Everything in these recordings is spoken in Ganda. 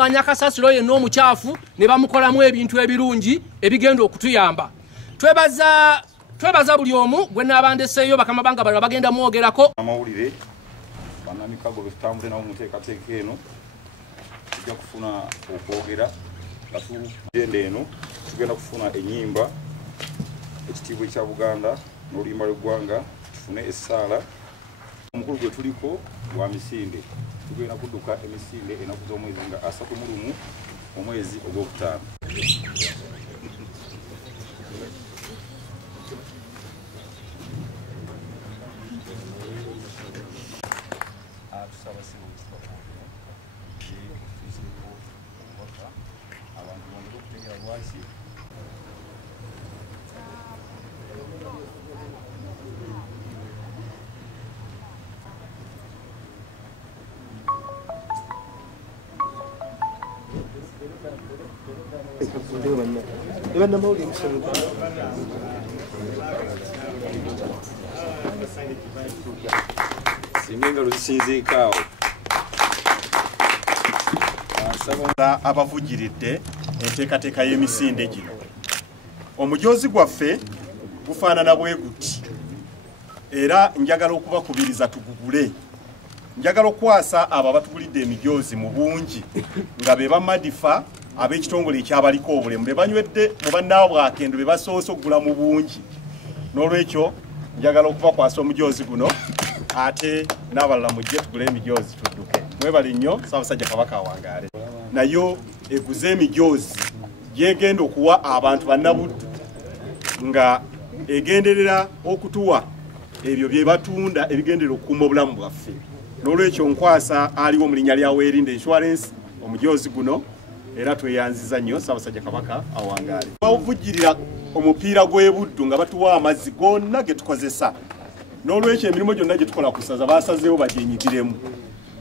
okunganya kasasiro yenna omukyafu ne bamukolamu ebintu ebirungi ebigenda okutuyamba. Twebaza buli omu gwe n'abandeseeyo bakama banga balala bagenda mwogerako. Amawulire bannamikago betutambule nabo mu nteekateeka eno tujja kufuna okwogera batugenda eno tugenda kufuna ennyimba ekitiibwa ekya Buganda n'oluyimba lw'eggwanga tufune essaala omukulu gwe tuliko wa misinde tugenda kudduka emisinde ennaku z'omwezi nga 31 omwezi ogwokutaano. Singa lusinzikaawo asaba abavugiridde enteekateeka y'emisinde gino. Omujoozi gwaffe gufaanana bwe guti era njagala okubakubiriza tugugule. Njagala okwasa abo abatugulidde emijoozi mu bungi nga be bamadifa ab'ekitongole ekyabaliko obulemu be banywedde mu bannaabwe bwakendo be basoose okugula mu bungi. N'olwekyo njagala okubakwasa omujoozi guno ate n'abalala mujje tugule emijoozi tudduke. Mwebale nnyo, Ssaabasajja Kabaka awangaale. Nayo eguze emijoozi gyegenda okuwa abantu bannabuddu nga egenderera okutuwa ebyo bye batunda ebigendera okukuuma obulamu bwaffe. N'olwekyo nkwasa aliwo mu linnya lya Weerinde Insurance omujoozi guno era tweyanziza nnyo, Ssaabasajja Kabaka awangaale. Bawuvugirira omupiira gw'ebuddu nga batuwa amazzi gonna ge tukozesa. N'olwekyo emirimu gyonna gye tukola ku ssaza baasazeewo bagyenyigiremu.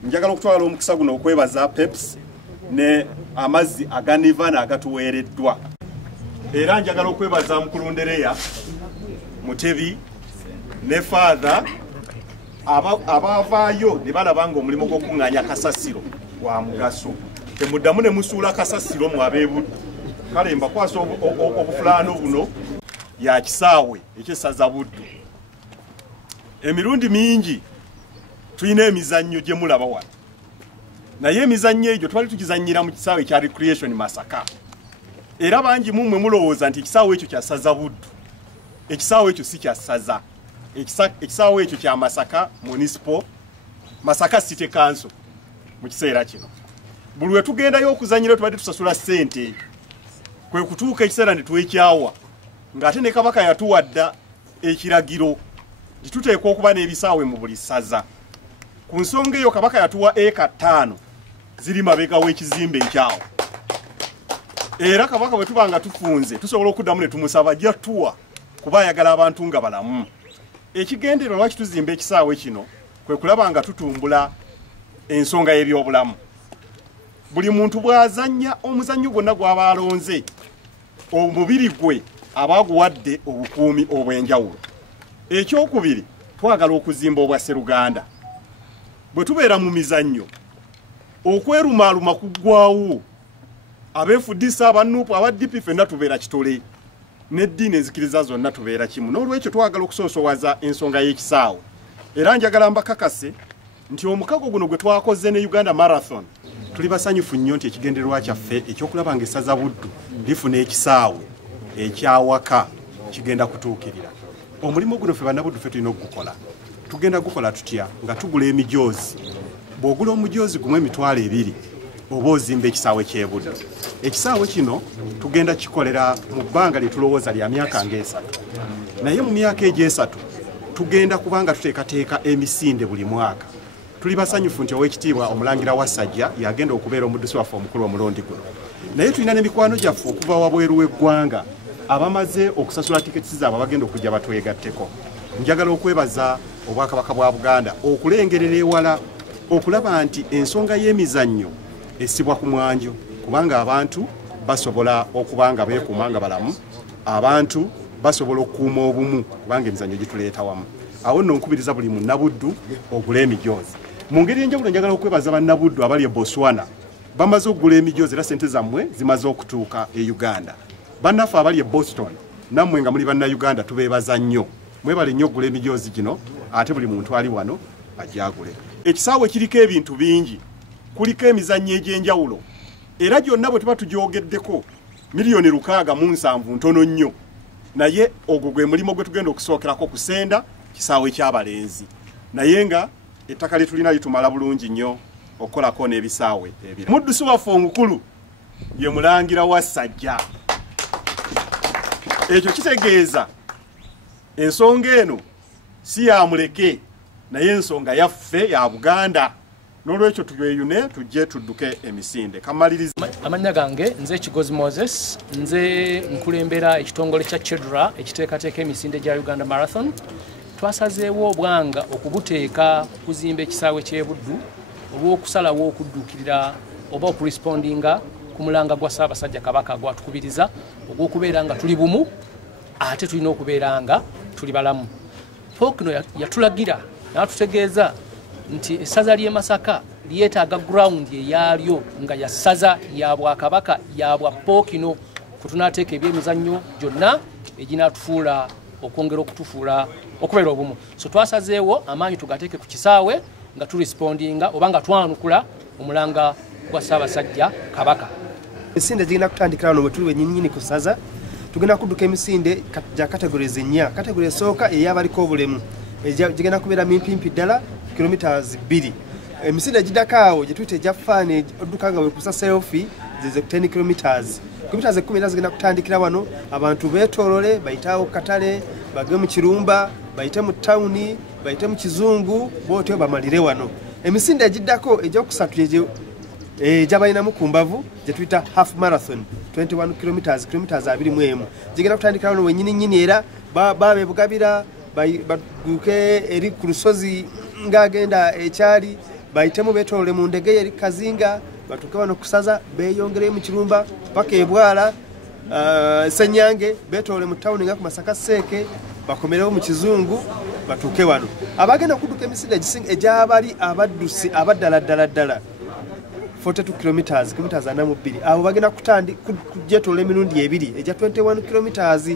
Njagala okutwala omukisa guno okwebaza PEPS ne amazzi aga Nivana agatuweereddwa. Era njagala okwebaza Mukulundereya, Mutebi ne Father abavaayo ne balaba ng'omulimu gw'okuŋŋaanya kasasiro gwa mugaso. Temuddamu ne musuula kasasiro mu ab'ebuddu. Kale mbakwasa obufulaano buno ya kisaawe eky'essaza Buddu. Emirundi mingi tulina emizannyo gye mulaba wano. Naye emizannyo egyo twali tugizannyira mu kisaawe ekya Recreation Masaka. Era bangi mummwe mulowooza nti ekisaawe ekyo kya ssaza Buddu. Ekisaawe ekyo si kya ssaza. Ekisaawe ekyo kya Masaka Municipal, Masaka City Council mu kiseera kino. Buli we tugendayo okuzannyira tubadde tusasula ssente. Kwe kutuuka ekiseera ne twekyawa ng'ate ne Kabaka yatuwadda ekiragiro tuteekwa okuba n'ebisaawe mu buli ssaza. Ku nsonga eyo Kabaka yatuwa eka 5 ziri mabega w'ekizimbe ekyawo. Era Kabaka bwe tuba nga tufunze tusobola okuddamu ne tumusaba ajja tuwa kuba ayagala abantu nga balamu. Ekigendero lwaki tuzimba ekisaawe kino kwe kulaba nga tutumbula ensonga y'ebyobulamu. Buli muntu bw'azannya omuzannyo gwonna gw'aba alonze omubiri gwe abaaguwadde obukuumi obw'enjawulo. Ekyokubiri twagala okuzimba obwa Sseruganda. Bwe tubeera mu mizannyo okwerumaaluma kuggwaawo abeefuddisa abannuupu aba DP ffenna tubeera kitole n'eddiini enzikiriza zonna tubeera kimu. N'olwekyo twagala okusoosowaza ensonga y'ekisaawe. Era njagala mbakakase nti omukago guno gwe twakoze ne Uganda Marathon tuli basanyufu nnyo nti ekigendererwa kyaffe ekyokulaba ng'essaza Buddu lifuna ekisaawe ekyawaka kigenda kutuukirira. Omulimu guno ffe bannabuddu ffe tulina okugukola. Tugenda gukola tutya nga tugula emijoozi. Bw'ogula omujoozi gumu emitwalo 2 oba ozimba ekisaawe ky'e Buddu. Ekisaawe kino tugenda kikolera mu bbanga lye tulowooza lya myaka nga 3. Naye mu myaka egyo 3 tugenda kubanga tuteekateeka emisinde buli mwaka. Tuli basanyufu nti Oweekitiibwa Omulangira Wasajja yagenda okubeera omuddusi waffe omukulu omulundi guno. Naye tulina n'emikwano gyaffe okuva wabweru w'eggwanga abamaze okusasula tiketi zaabwe bagenda okujja batwegatteko. Njagala okwebaza Obwakabaka bwa Buganda okulengerera ewala okulaba nti ensonga y'emizannyo esibwa ku mwanjo kubanga abantu basobola okubanga beekuuma nga balamu, abantu basobola okukuuma obumu kubanga emizannyo gituleeta wamu. Awo nno nkubiriza buli munnabuddu ogula emijoozi. Mu ngeri enjawulo njagala okwebaza bannabuddu abali e Botswana bamaze okugula emijoozi era sente zammwe zimaze okutuuka e Uganda. Bannaffe abali e Boston nammwe nga muli bannayuganda tubeebaza nnyo. Mwebale nnyo okugula emijoozi gino ate buli muntu ali wano ajagule. Ekisaawe kiriko ebintu bingi, kuliko emizannyo egy'enjawulo era gyonna bwe tuba tugyogeddeko miliyoni 607 ntono nnyo, naye ogwo gwe mulimo gwe tugenda okusookerako kusenda kisaawe ky'abalenzi, naye nga ettaka lye tulina litumala bulungi nnyo okukolako n'ebisaawe ebira. Muddusi waffe omukulu ye mulangira wa Ssajja. Ekyo kitegeeza ensonga eno si ya muleke naye ensonga yaffe ya Buganda. N'olwekyo tuyeyune tujje tudduke emisinde. Kamaliriza. Amanya gange nze Kigozi Moses, nze nkulembera ekitongole kya Chedra ekiteekateeka emisinde gya Uganda Marathon. Twasazeewo obwanga okuguteeka kuzimba ekisaawe ky'e-Buddu olw'okusalawo okuddukirira oba okurespondinga ku mulanga gwa Ssaabasajja Kabaka gwatukubiriza ogw'okubeera nga tuli bumu ate tulina okubeera nga tuli balamu. Pokino yatulagira n'atutegeeza nti essaza ly'e Masaka lyetaaga ground eyaalyo nga ya ssaza ya Bwakabaka ya bwa Pokino kutunaateeka ebyemizannyo gyonna eginaatufuula okwongera okutufuula okubeera obumu. So twasazeewo amaanyi tugateeke ku kisaawe nga turespondinga oba nga twanukula omulanga gwa Ssaabasajja Kabaka. Emisinde gigenda kutandikira wano bwe tuli wennyini ku ssaza. Tugenda kudduka emisinde gya categories ennya. Category esooka ey'abaliko obulemu gigenda kubeera mimpimpi ddala kilometers 2. Emisinde giddako awo gye tuyita egya faani odduka nga wekusa selfie ze 10 kilometers. Kilometers 10 era zigenda kutandikira wano, abantu beetoolole bayitawo ku katale, bage mu Kirumba, bayite mu tawuni, bayite mu Kizungu, bootyo bamalire wano. Emisinde egiddako egyokusatu gy'abalinamu ku mbavu gye tuyita half marathon 21 kilometers 21 gigenda kutandikira wano wennyini era babe Bugabira baduke eri ku lusozi ng'agenda ekyali bayitemu beetoolole mu ndege eri Kazinga batuuke wano kusaza beeyongere mu Kirumba paka e Bwala Ssenyange beetoolole mu tawuni nga ku Masaka Seeke bakomerewo mu Kizungu batuuke wano. Abagenda okudduka emisinde egy'abali abaddusi abaddala 42 kilometers 42 abo bagenda kugyetoola emirundi ebiri egya 21 kilometers.